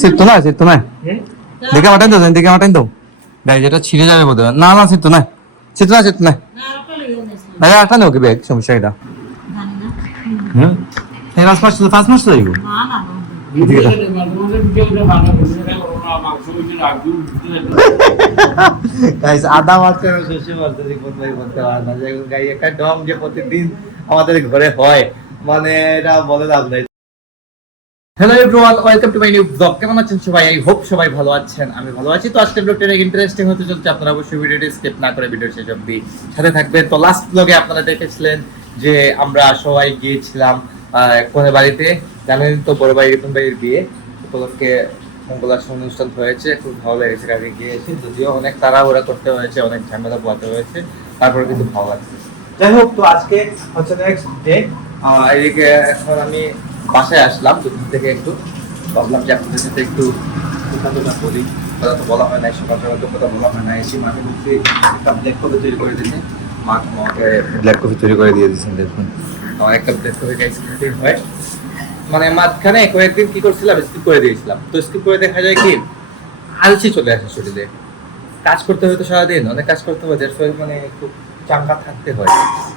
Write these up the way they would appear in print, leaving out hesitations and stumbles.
Seat তো না দেখে মাটাই তো গাড়ি যেটা ছিঁড়ে যাবে বোধ হয়। না সিট তো না ভাই একটা নেও কি ব্যাগ সমস্যা এটা হুম এই পাঁচ মাস তো যাইব গাইস আদা মাত্র শস্য মারতে রিপোর্ট ভাই বলতে পারে না যে গাই একটা ডম যে প্রতিদিন আমাদের ঘরে হয় মানে এটা বলে লাভ নাই। Hello everyone, welcome to my new blog. কেমন আছেন সবাই? আই হোপ সবাই ভালো আছেন, আমি ভালো আছি। তো আজকের ব্লগটা ইন্টারেস্টিং হতে চলছে, আপনারা অবশ্যই ভিডিওটি স্কিপ না করে ভিডিও শেষ অবধি সাথে থাকবেন। তো লাস্ট ব্লগে আপনারা দেখেছিলেন যে আমরা সবাই গিয়েছিলাম কোনে বাড়িতে, জানেন তো বড় ভাই রিপন ভাইয়ের বিয়ে উপলক্ষে মঙ্গলাসন অনুষ্ঠান হয়েছে, খুব ভালো লেগেছে। কালকে গিয়েছি, যদিও অনেক তাড়াহুড়া করতে হয়েছে, অনেক ঝামেলা পোহাতে হয়েছে, তারপরে কিন্তু ভালো লাগছে। যাই হোক, তো আজকে হচ্ছে নেক্সট ডে। এদিকে এখন আমি বাসায় আসলাম দুপুর থেকে, একটু ভাবলাম যে আপনাদের সাথে একটু কথা বলি। কথা তো বলা হয় না, সকাল সকাল তো কথা বলা হয় না। এসে মাকে বলছি একটা ব্ল্যাক কফি তৈরি করে দিতে, মা আমাকে ব্ল্যাক কফি তৈরি করে দিয়ে দিয়েছেন। দেখুন আমার একটা ব্ল্যাক কফি গাইস খেতে হয়, মানে মাঝখানে কয়েকদিন কি করছিলাম, স্কিপ করে দিয়েছিলাম। তো স্কিপ করে দেখা যায় কি আলসি চলে আসে শরীরে, কাজ করতে হয় তো সারাদিন অনেক কাজ করতে হয়, যার ফলে মানে একটু চাঙ্গা থাকতে হয়।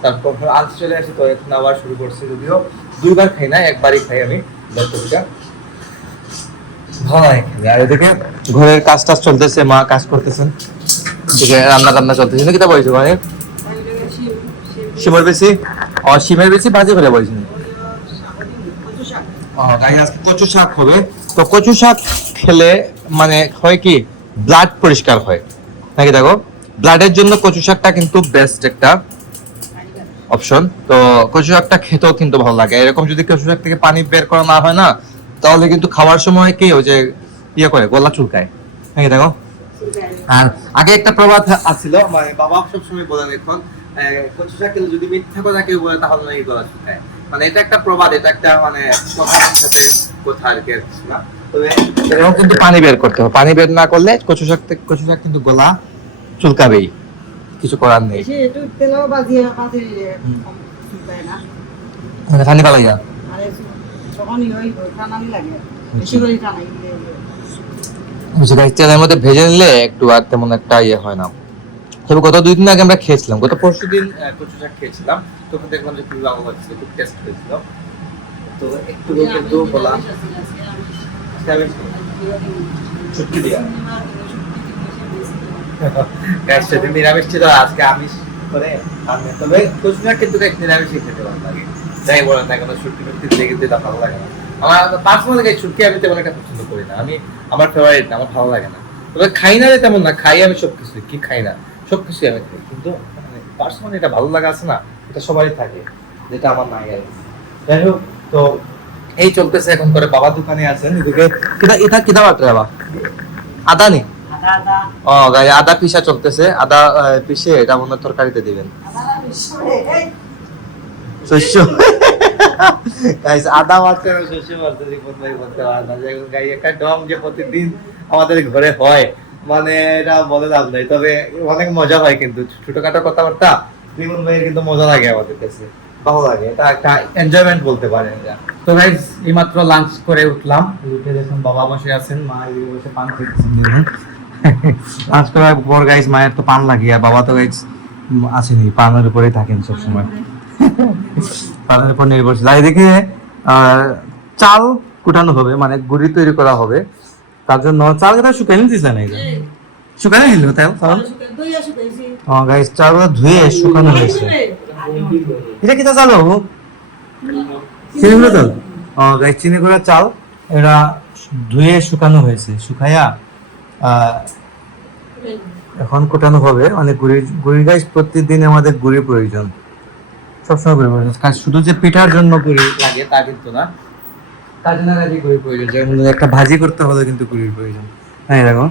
তারপর আলসি চলে আসে, তো এখন আবার শুরু করছি। যদিও দুইবার খাই না, একবারই খাই আমি ব্ল্যাক ভালো লাগে। আর এদিকে ঘরের কাজ টাজ চলতেছে, মা কাজ করতেছেন, এদিকে রান্না টান্না চলতেছে। কিতা বলছো মানে শিমের বেশি শিমের বেশি ভাজি করে বলছেন। কচু শাক হবে। তো কচু শাক খেলে মানে হয় কি ব্লাড পরিষ্কার হয় নাকি? দেখো, ব্লাডের জন্য কচু শাকটা কিন্তু বেস্ট একটা অপশন। তো কচু শাকটা খেতেও কিন্তু ভালো লাগে। এরকম যদি কচু শাক থেকে পানি বের করা না হয় না, তাহলে কিন্তু খাওয়ার সময় কি ওই যে ইয়ে করে গলা চুলকায় নাকি? দেখো, আর আগে একটা প্রবাদ আছিল, মানে বাবা সবসময় বলেন এখন, কচু শাক খেলে যদি মিথ্যা কথা কেউ বলে তাহলে নাকি গলা চুলকায়। মানে এটা একটা প্রবাদ, এটা একটা মানে কথার সাথে কথা আর কি না। তবে এরকম কিন্তু পানি বের করতে হবে, পানি বের না করলে কচু শাক কিন্তু গলা চুলকাবেই, কিছু করার নেই। মানে পানি পালাই যা তেলের মধ্যে ভেজে নিলে একটু আর তেমন একটা ইয়ে হয় না। তবে গত 2 দিন আগে আমরা খেয়েছিলাম, গত পরশু দিন কচু শাক খেয়েছিলাম, তখন দেখলাম যে খুবই ভালো লাগছিল, খুব টেস্ট হয়েছিল। তো একটু কিন্তু বলা ছুটকি দিয়া নিরামিষ ছিল, আজকে আমিষ করে। তবে কচু শাক কিন্তু নিরামিষই খেতে ভালো লাগে, যাই বলেন না কেন। ছুটকি লেগে দিতে ভালো লাগে না আমার পার্সোনালি। ছুটকি আমি তেমন একটা পছন্দ করি না, আমি আমার ফেভারিট না, আমার ভালো লাগে না। তবে খাই না যে তেমন না, খাই আমি সবকিছু, কি খাই না সবকিছু আমি খাই, কিন্তু পার্সোনালি এটা ভালো লাগা আছে না, এটা সবারই থাকে, যেটা আমার নাই আর। যাই হোক, তো এই চলতেছে এখন করে। বাবা দোকানে আছেন, এদিকে এটা কিতা বাটে বাবা? আদা নেই? ও গাই আদা পিসা চলতেছে, আদা পিষে এটা মনে তরকারিতে দিবেন। শস্য গাইস আদা মাত্র শস্য মারতে রিপোর্ট ভাই বলতে পারে না যে গাই একটা ডম যে প্রতিদিন আমাদের ঘরে হয়, মানে এটা বলে লাভ নাই। তবে অনেক মজা হয় কিন্তু, ছোটখাটো কথাবার্তা রিপন ভাইয়ের কিন্তু মজা লাগে, আমাদের কাছে ভালো লাগে, এটা একটা এনজয়মেন্ট বলতে পারেন। তো গাইস এইমাত্র লাঞ্চ করে উঠলাম, উঠে দেখুন বাবা বসে আছেন, মা এদিকে বসে পান খেতেছেন। লাঞ্চ করার পর গাইস মায়ের তো পান লাগিয়ে, বাবা তো গাইস আসেনি, পানের উপরেই থাকেন সবসময়, পানের উপর নির্ভরশীল। এদিকে চাল কুটানো হবে, মানে গুড়ি তৈরি করা হবে, তার জন্য চাল কেটে শুকাইনি দিছে না, শুকানো হইল তাই গাইস চালগুলো ধুয়ে শুকানো হয়েছে। এটা কি চাল বাবু? চিনি গুঁড়ো চাল? গাইস চিনি গুঁড়ো চাল, এটা ধুয়ে শুকানো হয়েছে, শুকাইয়া এখন কোটানো হবে। মানে গুড়ি গাইস প্রতিদিন আমাদের গুড়ির প্রয়োজন, সবসময় গুড়ি প্রয়োজন। শুধু যে পিঠার জন্য গুড়ি লাগে তা কিন্তু না, কাজে না কাজে গুড়ির প্রয়োজন। যেমন একটা ভাজি করতে হলে কিন্তু গুড়ির প্রয়োজন। হ্যাঁ দেখো,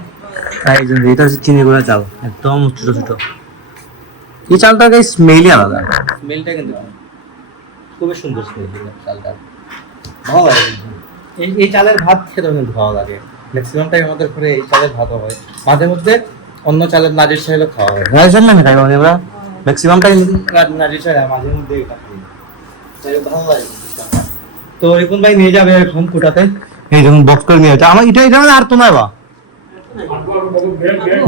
এই জন্য এটা হচ্ছে চিনি গুঁড়া চাল, একদম ছোট ছোট। এই চালটা গাইস স্মেলই আলাদা, স্মেলটা কিন্তু খুবই সুন্দর স্মেল চালটা, ভালো লাগে। এই চালের ভাত খেতেও কিন্তু ভালো লাগে। ম্যাক্সিমাম টাইম আমাদের ঘরে এই চালের ভাতও হয়, মাঝে মধ্যে অন্য চালের নাজির চাইলেও খাওয়া হয়। নাজির চাল না খাই মানে আমরা ম্যাক্সিমাম টাইম নাজির চাল, মাঝে মধ্যে এটা খাই, ভালো লাগে। তো রিপন ভাই নিয়ে যাবে এখন কুটাতে, এই যখন বক্স করে নিয়ে যাচ্ছে আমার এটা মানে আর তো নয় বা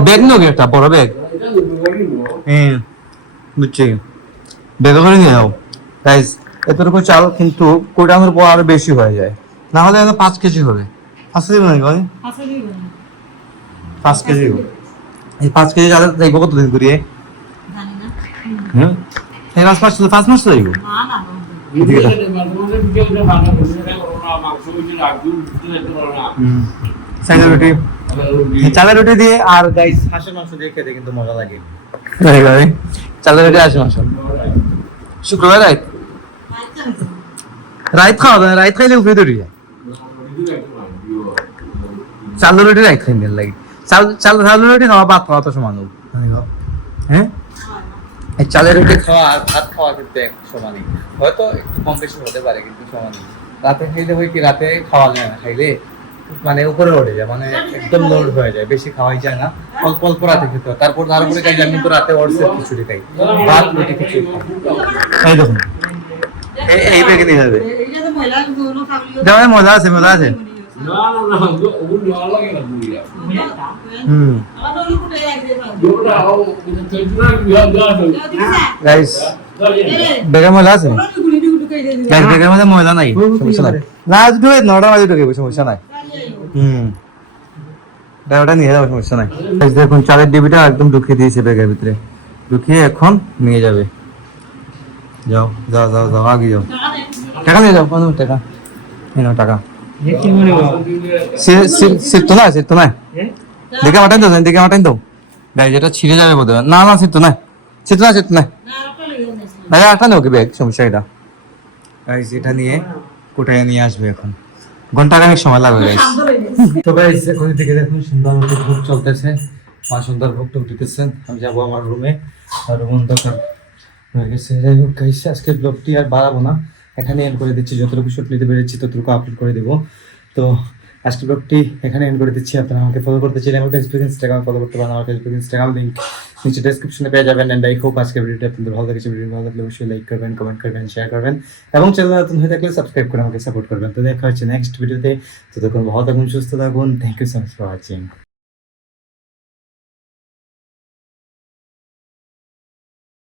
ব্যাগ নিও কি একটা বড় ব্যাগ হ্যাঁ বুঝছি ব্যাগে করে নিয়ে যাও গাইস এতটুকু চাল কিন্তু কোটানোর পর আরো বেশি হয়ে যায় না হলে 5 কেজি হবে 5 কেজি মানে ভাই 5 কেজি এই 5 কেজি চাল যাইব কতদিন করিয়ে হুম এই 5 মাস যাইব চালের রুটি দিয়ে আর গাইস হাঁসের মাংস দিয়ে খেতে কিন্তু মজা লাগে চালের রুটি হাঁসের মাংস শুক্রবার রাইত খাওয়া যায় রাইত খাইলে উপরে দৌড়ি যায় চালের রুটি রাইত খাই লাগে চালের রুটি খাওয়া ভাত খাওয়া তো সমান হ্যাঁ এই চালের রুটি খাওয়া আর ভাত খাওয়া কিন্তু এক সমানই হয়তো একটু কম বেশি হতে পারে কিন্তু সমানই রাতে খাইলে হয় কি রাতে খাওয়া যায় না খাইলে মানে উপরে উঠে যায় মানে একদম লোড হয়ে যায় বেশি খাওয়াই যায় না অল্প অল্প রাতে খেতে হয় তারপর তারপরে খাই আমি তো রাতে অর্ধেক খিচুড়ি খাই ভাত রুটি খিচুড়ি এই দেখুন এই বেগে নিয়ে যাবে দেওয়ার মজা আছে গাইস বেগে মজা আছে গাইস বেগের মধ্যে ময়লা নাই সমস্যা নাই না দুটো 9টা বাজে ঢুকে সমস্যা নাই ওটা নিয়ে যাবো সমস্যা নাই দেখুন চালের ডিবিটা একদম ঢুকিয়ে দিয়েছে ব্যাগের ভিতরে ঢুকিয়ে এখন নিয়ে যাবে যাও যাও যাও যাও আগে যাও টাকা নিয়ে যাও 15 টাকা এই টাকা সিট তো না দেখে মাটাই দাও গাড়ি যেটা ছিঁড়ে যাবে বোধ হয় না সিট তো না একটা নেও কি ব্যাগ সমস্যা এটা গাইস এটা নিয়ে কোটায় নিয়ে আসবে এখন ঘন্টাখানেক সময় লাগবে গাইস তো গাইস এখন থেকে দেখুন সুন্দর মতো ভোগ চলতেছে মা সুন্দর ভোগ টুক দিতেছেন আমি যাবো আমার রুমে আর রুম দোকান হয়ে গেছে যাই হোক গাইস আজকের ব্লগটি আর বাড়াবো না এখানে এন্ড করে দিচ্ছি যতটুকু শুট নিতে পেরেছি ততটুকু আপলোড করে দেবো তো আজকের ব্লগটি এখানে এন্ড করে দিচ্ছি আপনারা আমাকে ফলো করতে চাইলে আমার ফেসবুক ইনস্টাগ্রাম ফলো করতে পারেন আমার ফেসবুক ইনস্টাগ্রাম লিঙ্ক নিচে ডেসক্রিপশনে পেয়ে যাবেন এন্ড আই হোপ আজকের ভিডিওটি আপনাদের ভালো লেগেছে ভিডিও ভালো লাগলে অবশ্যই লাইক করবেন কমেন্ট করবেন শেয়ার করবেন এবং চ্যানেল নতুন হয়ে থাকলে সাবস্ক্রাইব করে আমাকে সাপোর্ট করবেন তো দেখা হচ্ছে নেক্সট ভিডিওতে ততক্ষণ ভালো থাকুন সুস্থ থাকুন thank you so much for watching